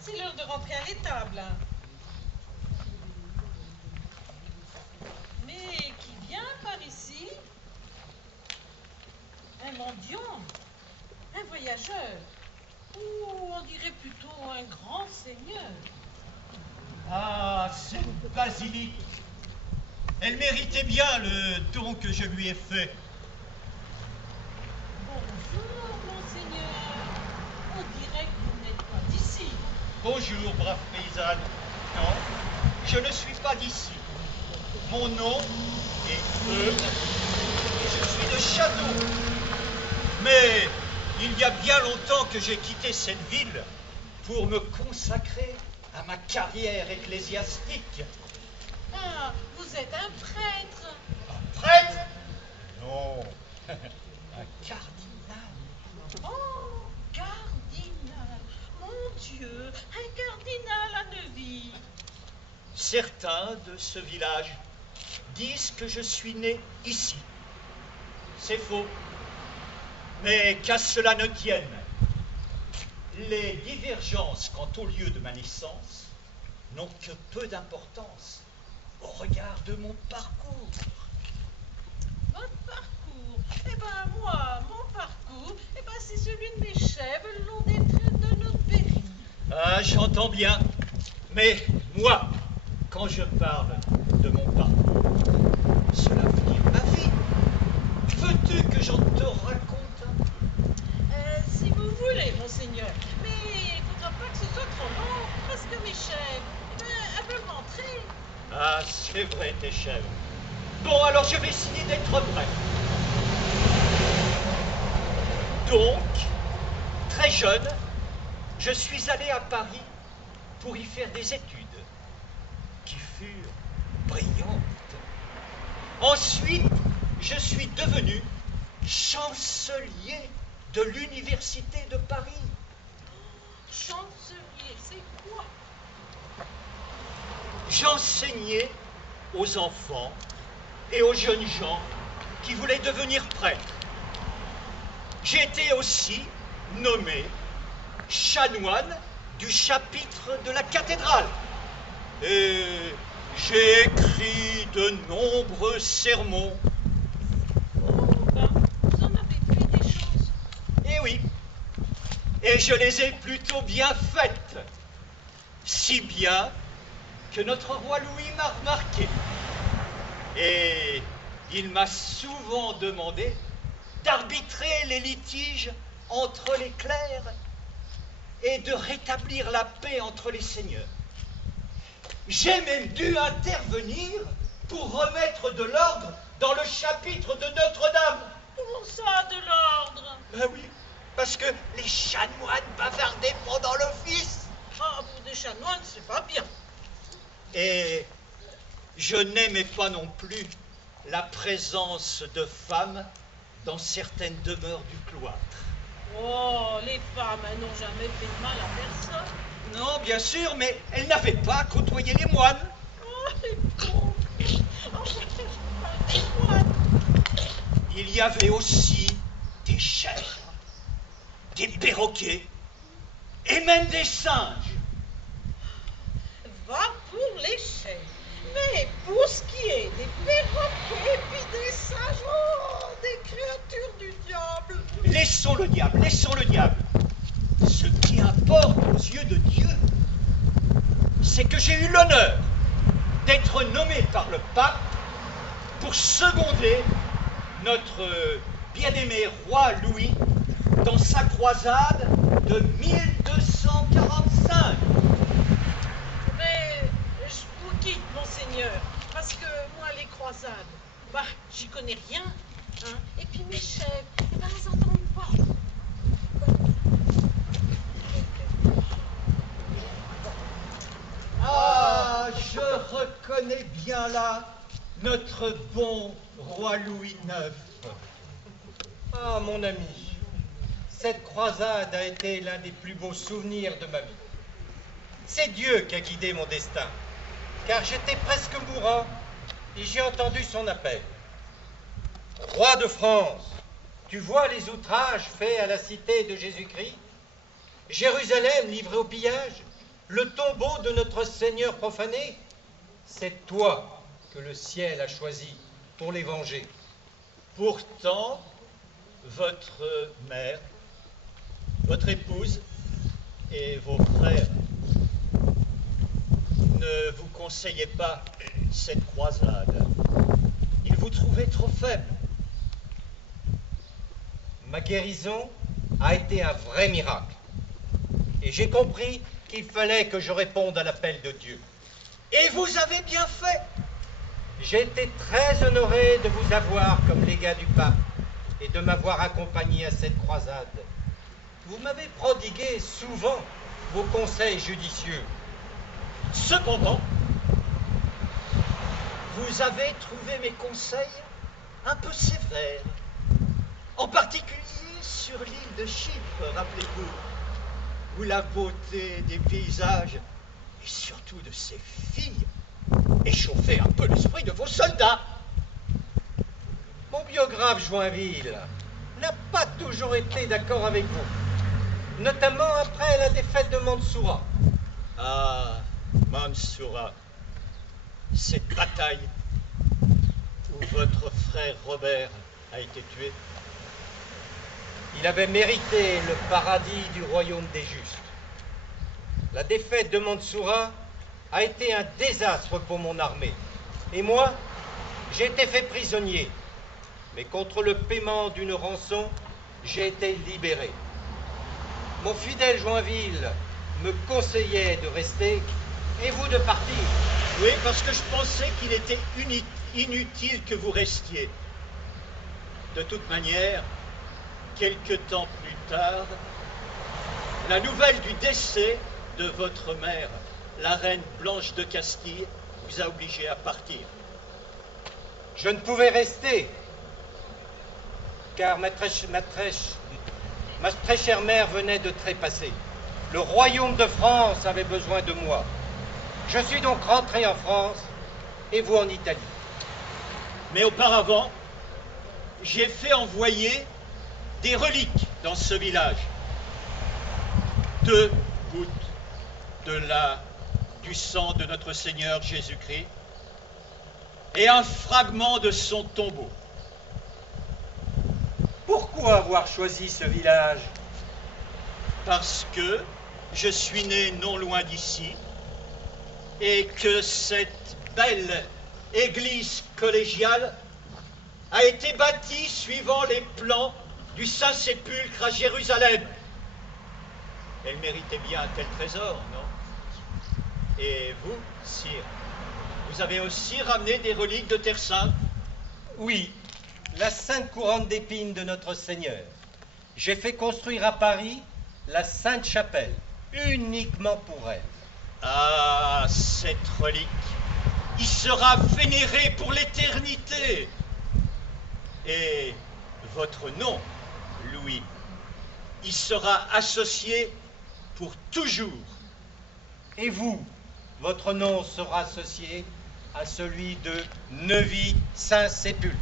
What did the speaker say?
C'est l'heure de rentrer à l'étable. Mais qui vient par ici? Un mendiant? Un voyageur? Ou on dirait plutôt un grand seigneur? Ah, cette basilique! Elle méritait bien le don que je lui ai fait. Bonjour, monseigneur. On dirait que vous n'êtes pas d'ici. Bonjour, brave paysanne. Non, je ne suis pas d'ici. Mon nom est Eudes et je suis de Château. Mais il y a bien longtemps que j'ai quitté cette ville pour me consacrer à ma carrière ecclésiastique. Ah, vous êtes un prêtre. Un prêtre? Non, un cardinal. Oh, cardinal. Mon Dieu, un cardinal à Neuville. Certains de ce village disent que je suis né ici. C'est faux. Mais qu'à cela ne tienne, les divergences quant au lieu de ma naissance n'ont que peu d'importance au regard de mon parcours. Votre parcours? Eh ben, moi, mon parcours, eh ben, c'est celui de mes chèvres le long des traits de notre Berry. Ah, j'entends bien. Mais moi, quand je parle de mon parcours, cela veut dire ma vie. Veux-tu que j'en te raconte? Si vous voulez, monseigneur. Mais il ne faudra pas que ce soit trop long, parce que mes chèvres, eh ben, elles veulent rentrer. Ah, c'est vrai, tes chèvres. Bon, alors je vais essayer d'être vrai. Donc, très jeune, je suis allé à Paris pour y faire des études qui furent brillantes. Ensuite, je suis devenu chancelier de l'Université de Paris. Chancelier, c'est quoi? J'enseignais aux enfants et aux jeunes gens qui voulaient devenir prêtres. J'ai été aussi nommé chanoine du chapitre de la cathédrale. Et j'ai écrit de nombreux sermons. Oh, ben, vous en avez fait des choses. Eh oui, et je les ai plutôt bien faites. Si bien que notre roi Louis m'a remarqué. Et il m'a souvent demandé d'arbitrer les litiges entre les clercs et de rétablir la paix entre les seigneurs. J'ai même dû intervenir pour remettre de l'ordre dans le chapitre de Notre-Dame. Comment ça, de l'ordre? Ben oui, parce que les chanoines bavardaient pendant l'office. Ah, pour des chanoines, c'est pas bien. Et je n'aimais pas non plus la présence de femmes dans certaines demeures du cloître. Oh, les femmes, elles n'ont jamais fait de mal à personne. Non, bien sûr, mais elles n'avaient pas côtoyé les moines. Oh, les pauvres. Oh, je parle des moines. Il y avait aussi des chèvres, des perroquets et même des singes. Va pour les chèvres. Mais pour ce qui est des perroquets et puis des singes, oh, des créatures du diable. Laissons le diable, laissons le diable. Ce qui importe aux yeux de Dieu, c'est que j'ai eu l'honneur d'être nommé par le pape pour seconder notre bien-aimé roi Louis dans sa croisade de 1245. Mais je vous quitte, monseigneur, parce que moi, les croisades, bah, j'y connais rien. Hein. Et puis mes chèvres, eh ben, elles n'entendent pas. Ah, je reconnais bien là notre bon roi Louis IX. Ah, mon ami, cette croisade a été l'un des plus beaux souvenirs de ma vie. C'est Dieu qui a guidé mon destin, car j'étais presque mourant et j'ai entendu son appel. Roi de France, tu vois les outrages faits à la cité de Jésus-Christ? Jérusalem livrée au pillage, le tombeau de notre Seigneur profané. C'est toi que le ciel a choisi pour les venger. Pourtant, votre mère, votre épouse et vos frères ne vous conseillaient pas cette croisade. Ils vous trouvaient trop faible. Ma guérison a été un vrai miracle. Et j'ai compris qu'il fallait que je réponde à l'appel de Dieu. Et vous avez bien fait. J'ai été très honoré de vous avoir comme légat du pape et de m'avoir accompagné à cette croisade. Vous m'avez prodigué souvent vos conseils judicieux. Cependant, vous avez trouvé mes conseils un peu sévères, en particulier sur l'île de Chypre, rappelez-vous, où la beauté des paysages et surtout de ses filles échauffait un peu l'esprit de vos soldats. Mon biographe Joinville n'a pas toujours été d'accord avec vous, notamment après la défaite de Mansoura. Ah, Mansoura, cette bataille où votre frère Robert a été tué. Il avait mérité le paradis du royaume des justes. La défaite de Mansoura a été un désastre pour mon armée. Et moi, j'ai été fait prisonnier. Mais contre le paiement d'une rançon, j'ai été libéré. Mon fidèle Joinville me conseillait de rester et vous de partir. Oui, parce que je pensais qu'il était inutile que vous restiez. De toute manière, quelque temps plus tard, la nouvelle du décès de votre mère, la reine Blanche de Castille, vous a obligé à partir. Je ne pouvais rester, car ma très chère mère venait de trépasser. Le royaume de France avait besoin de moi. Je suis donc rentré en France et vous en Italie. Mais auparavant, j'ai fait envoyer des reliques dans ce village. 2 gouttes du sang de notre Seigneur Jésus-Christ et un fragment de son tombeau. Pourquoi avoir choisi ce village? Parce que je suis né non loin d'ici et que cette belle église collégiale a été bâtie suivant les plans du Saint-Sépulcre à Jérusalem. Elle méritait bien un tel trésor, non? Et vous, sire, vous avez aussi ramené des reliques de Terre Sainte? Oui, la sainte couronne d'épines de notre Seigneur. J'ai fait construire à Paris la Sainte Chapelle, uniquement pour elle. Ah, cette relique, il sera vénéré pour l'éternité. Et votre nom, Louis, il sera associé pour toujours. Et vous, votre nom sera associé à celui de Neuvy Saint-Sépulcre.